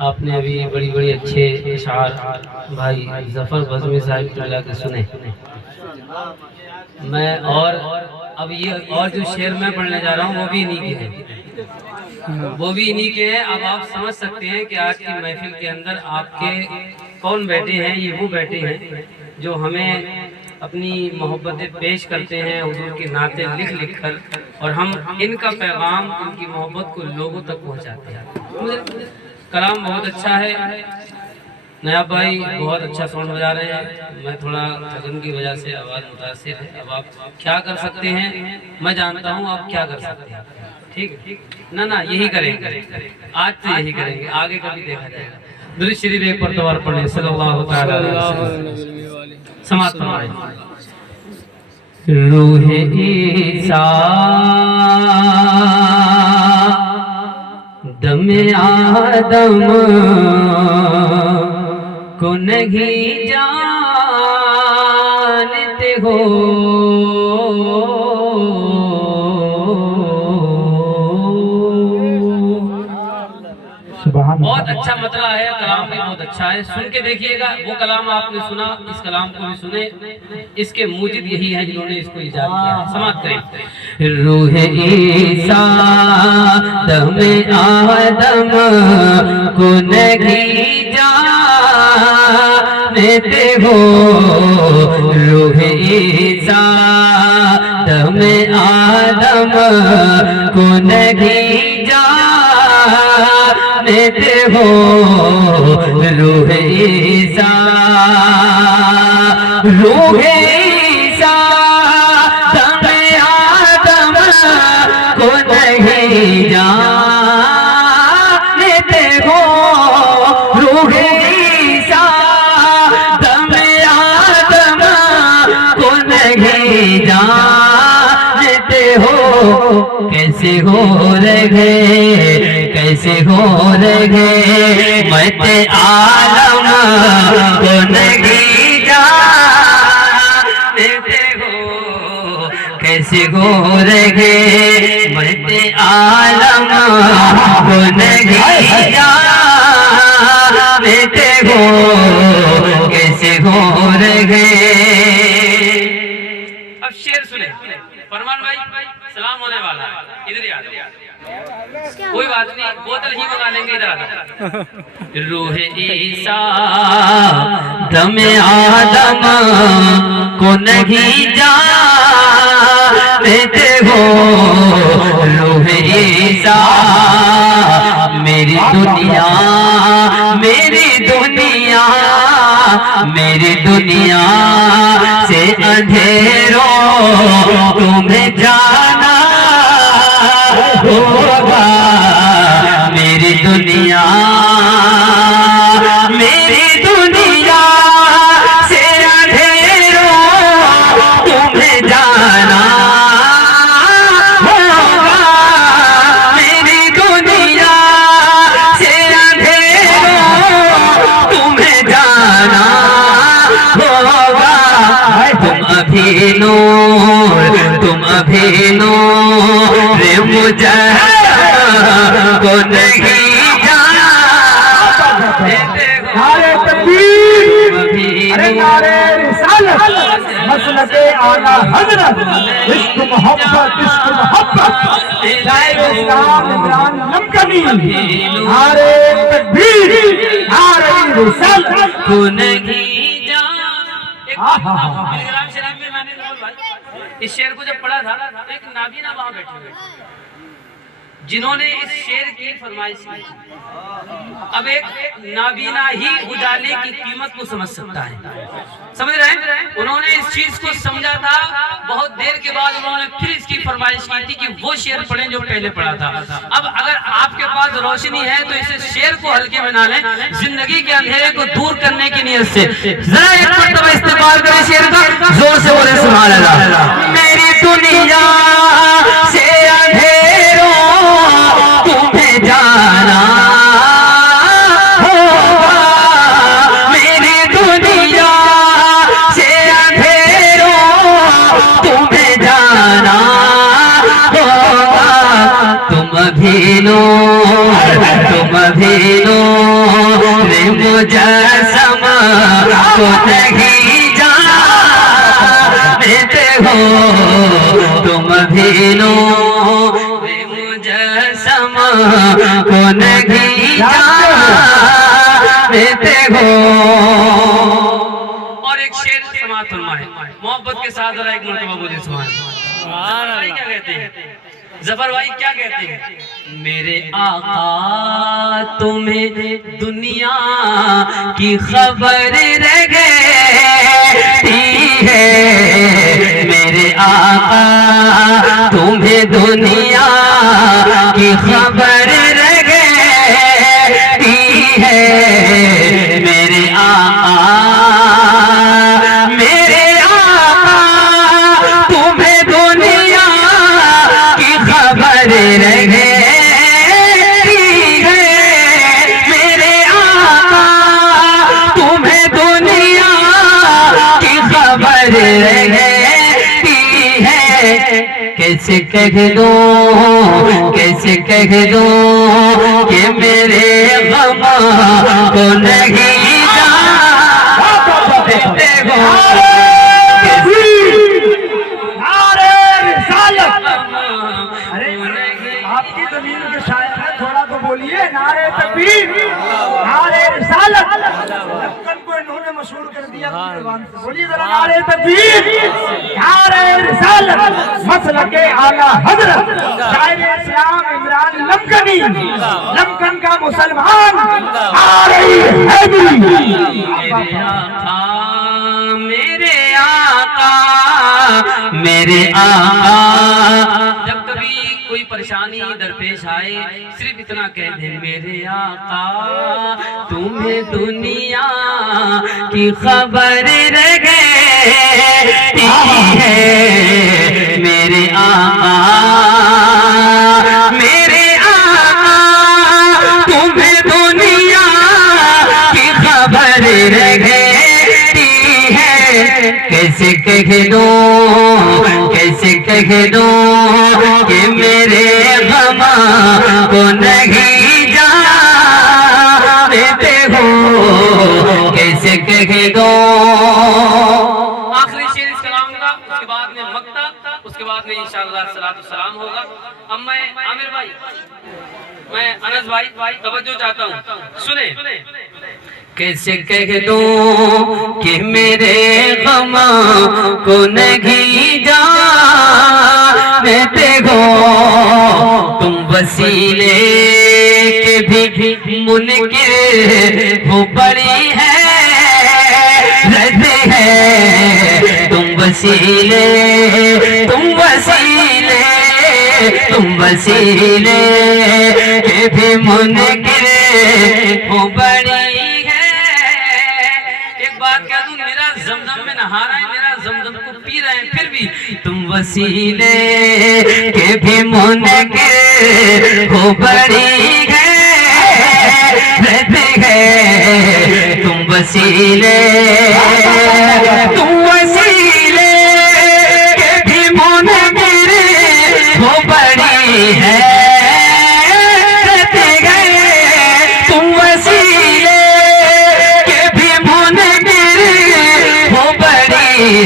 आपने अभी बड़ी बड़ी अच्छे इशार भाई जफर बज़मी साहब के सुने। मैं और अब ये और जो शेर मैं पढ़ने जा रहा हूँ वो भी इन्हीं के हैं, वो भी इन्हीं के हैं। अब आप समझ सकते हैं कि आज की महफिल के अंदर आपके कौन बैठे हैं। ये वो बैठे हैं जो हमें अपनी मोहब्बतें पेश करते हैं हुजूर के नाते लिख लिख कर, और हम इनका पैगाम, इनकी मोहब्बत को लोगों तक पहुंचाते हैं। कलाम बहुत अच्छा है। नया भाई बहुत अच्छा साउंड बजा रहे हैं। मैं थोड़ा थकन की वजह से आवाज़ मुतासिर है। अब आप क्या कर सकते हैं, मैं जानता हूँ आप क्या कर सकते हैं। ठीक ना यही करेंगे, आज तो यही करेंगे, आगे कभी देखा जाएगा। दुरूद शरीफ एक पर तवार पढ़े सल्लल्लाहु तआला अलैहि वसल्लम। समाप्त फरमाएं। रूहे ईसा दमे आदम को नहीं जानते हो, बहुत अच्छा मतला है। कलाम भी बहुत अच्छा है, सुन के देखिएगा। वो कलाम आपने सुना, इस कलाम को भी सुने। इसके मूजिब यही है जिन्होंने इसको इजाद किया है। समाप्त करें। रूहे ईसा दमे आदम को नहीं जानते हो, रूहे ईसा दमे आदम को नहीं जानते हो, रूहे ईसा रूहे ईसा दमे आदम को नहीं जानते हो, रूहे ईसा दमे आदम को नहीं जानते हो। कैसे हो रहे, कैसे हो रहे मत आलम को नहीं जानते हो, कैसे हो रहे मत आलम को नहीं जानते हो, कैसे हो रहे। अब शेर सुने। फरमान भाई सलाम होने वाला है, इधर ही आ जाओ। कोई बात नहीं, बोतल ही मंगा लेंगे, इधर आ जाओ। रूहे ईसा दमे आदम को नहीं जानते हो, रूहे ईसा मेरी दुनिया, मेरी दुनिया, मेरी दुनिया से अंधेरों तुम्हें जाना होगा। मेरी दुनिया, मेरी दुनिया से अंधेरों तुम्हें जाना होगा। मेरी दुनिया से अंधेरों तुम्हें जाना होगा। तुम अभी नूर, तुम अभी नूर मुझे को नहीं जानते हो। नारे तकबीर, अरे नारे रिसालत, मसलके आला हज़रत, इश्क मोहब्बत, इश्क मोहब्बत, शायर इस्लाम इमरान लमकनी। नारे तकबीर, नारे रिसालत को नहीं इस शेर को जब पढ़ा था तो एक नाबीना वहां बैठे हुए जिन्होंने इस शेर की फरमाइश की। अब एक नाबीना ही उजाले की कीमत को समझ सकता है, समझ रहे हैं। उन्होंने इस चीज को समझा था। बहुत देर के बाद उन्होंने फिर इसकी फरमाइश की थी कि वो शेर पढ़ें जो पहले पढ़ा था। अब अगर आपके पास रोशनी है तो इस शेर को हल्के में ना लें, जिंदगी के अंधेरे को दूर करने की नियत से जरा एक मरतबा इस्तेमाल करें शेर का, जोर से बोले सुभान अल्लाह। मेरी दुनिया से अंधेरों तुम्हें जाना होगा। मेरी दुनिया से अंधेरों तुम्हें जाना होगा। तुम अभी नूर तुम भी नूर मुजस्समा को नहीं जानते हो, तुम भी नूर मुजस्समा को नहीं जानते हो। और एक शेर समाअत फरमाए मोहब्बत के साथ, जरा एक मरतबा बोले सुभान अल्लाह। क्या कहते हैं जफर भाई, क्या कहते हैं? मेरे आका तुम्हें दुनिया की खबर रह गई है, मेरे आका तुम्हें दुनिया की खबर रह गई है, मेरे आका रह गई है, मेरे आका तुम्हें दुनिया की खबर रह गई है। कैसे कह दूं, कैसे कह दूं कि मेरे गम को नहीं जानते हो। आपकी जमीन के शायर है, थोड़ा तो बोलिए। नारे तकबीर, नारे रिसालत। लक्कन को इन्होंने मशहूर कर दिया, बोलिए जरा नारे तकबीर, नारे रिसालत। मसलके आला हजरत शायर इस्लाम इमरान लमकनी, लमकन का मुसलमान आ रही है। मेरे आका, मेरे आका, जब कभी कोई परेशानी दरपेश आए सिर्फ इतना कह दे, मेरे आका तुम्हें दुनिया की खबर रह गई है, मेरे आका, मेरे आका तुम्हें दुनिया की खबर रह गई है। कैसे कह दूं, कैसे कह दूं कि मेरे गम को नहीं जानते हो, कैसे कह दूं। आखिरी शेर इस कलाम का, उसके बाद में मक्ता, उसके बाद में इंशाअल्लाह सलातो सलाम होगा। अब मैं आमिर भाई, मैं अनस भाई तवज्जो चाहता हूँ, सुने। कैसे कह दूं कि मेरे गम को नहीं जानते हो, तुम वसीले के भी मुनकिर हो पड़ी है, रद है, तुम वसीले, तुम वसीले, तुम वसीले के भी मुनकिर हो पड़ी। क्या तुम मेरा जमजम में नहा रहे हैं, मेरा जमजम को पी रहे हैं, फिर भी तुम वसीले के भी मुनकिर हो बड़ी है, रहते हैं तुम वसीले, तुम वसीले के भी मुनकिर हो बड़ी है, रहते हैं तुम वसीले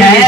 है,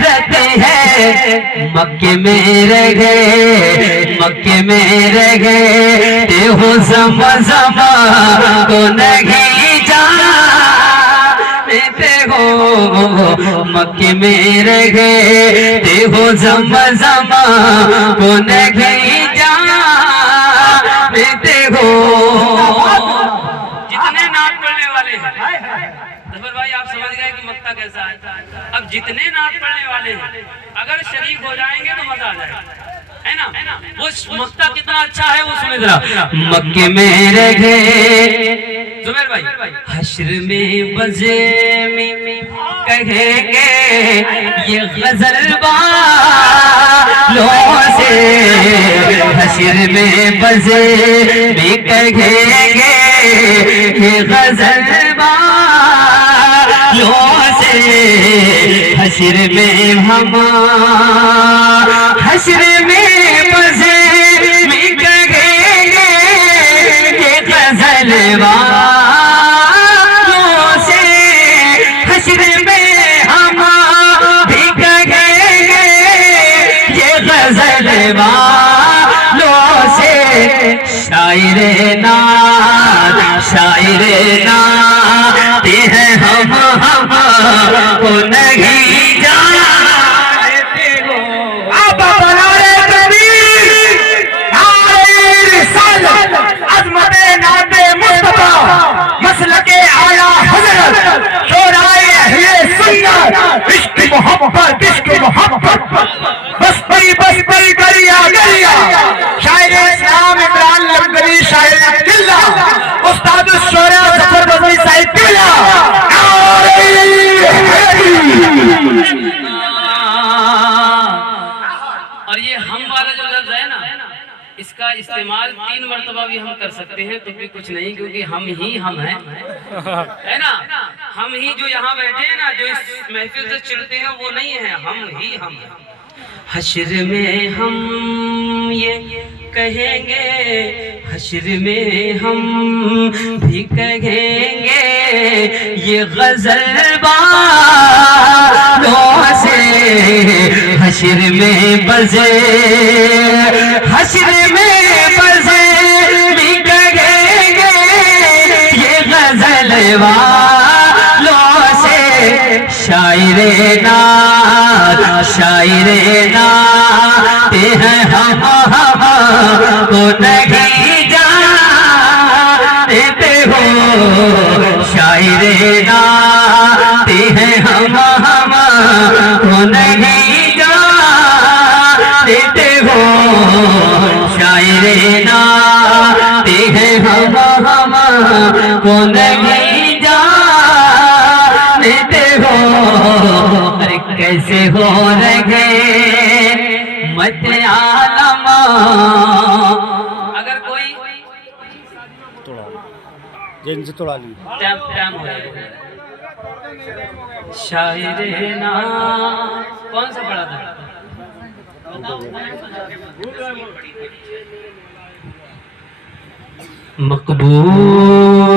रहते हैं। मक्के में रह गए, मक्के में रह गए, ते हो ज़म-ज़म को नहीं जानते हो, मक्के में रह गए, ते हो ज़म-ज़म को नहीं जानते हो। जितने नाम पढ़ने वाले हैं जफर भाई, आप समझ गए कि मक्ता कैसा है। अब जितने नात पढ़ने वाले हैं अगर शरीक हो जाएंगे तो मजा आ जाएगा, है ना। वो मक्ता कितना अच्छा है वो सुने जरा। मक्के में रह गए जुबैर भाई, हश्र में बजे में कहेंगे ये गजल वालों से, हश्र में बजे में कहेंगे ये गजल से, हश्र में हम, हश्र में बजे में कहेंगे ये गजल वालों से हश्र में हम भी कहेंगे, ये गजल वालों से शायरे नात हैं हम को नहीं जानते हो। अब बनाए कबीर नारे रिसालत अज़मत नाते मुस्तफा मसलके आला हज़रत शोराए अहले सुन्नत इश्क मोहब्बत बस्ती बस्ती गरिया गरिया शायर इस्लाम इमरान लंगरी शायर किल्ला उस्ताद शोरा जफर बज़मी साहिब किल्ला। और ये हम वाला जो लफ्ज है ना, इसका इस्तेमाल 3 मरतबा भी हम कर सकते हैं तो भी कुछ नहीं, क्योंकि हम ही हम हैं, है ना। हम ही जो यहाँ बैठे हैं ना, जो इस महफिल से चिढ़ते हैं वो नहीं है, हम ही हम हैं। हश्र में हम ये कहेंगे, हश्र में हम भी कहेंगे, ये गजल वालों से हश्र में बजे, हश्र में बजे भी कहेंगे, ये गजल वालों से शायरे नात हैं हम को नहीं जानते हो। शायरे नात हैं हम को नहीं जानते हो। शायरे नात हैं हम को नहीं जानते हो। अरे कैसे हो रहे मत आलम। अगर कोई थोड़ा ली टाइम हो रहा है। शायरे ना कौन सा पढ़ा था? मकबूल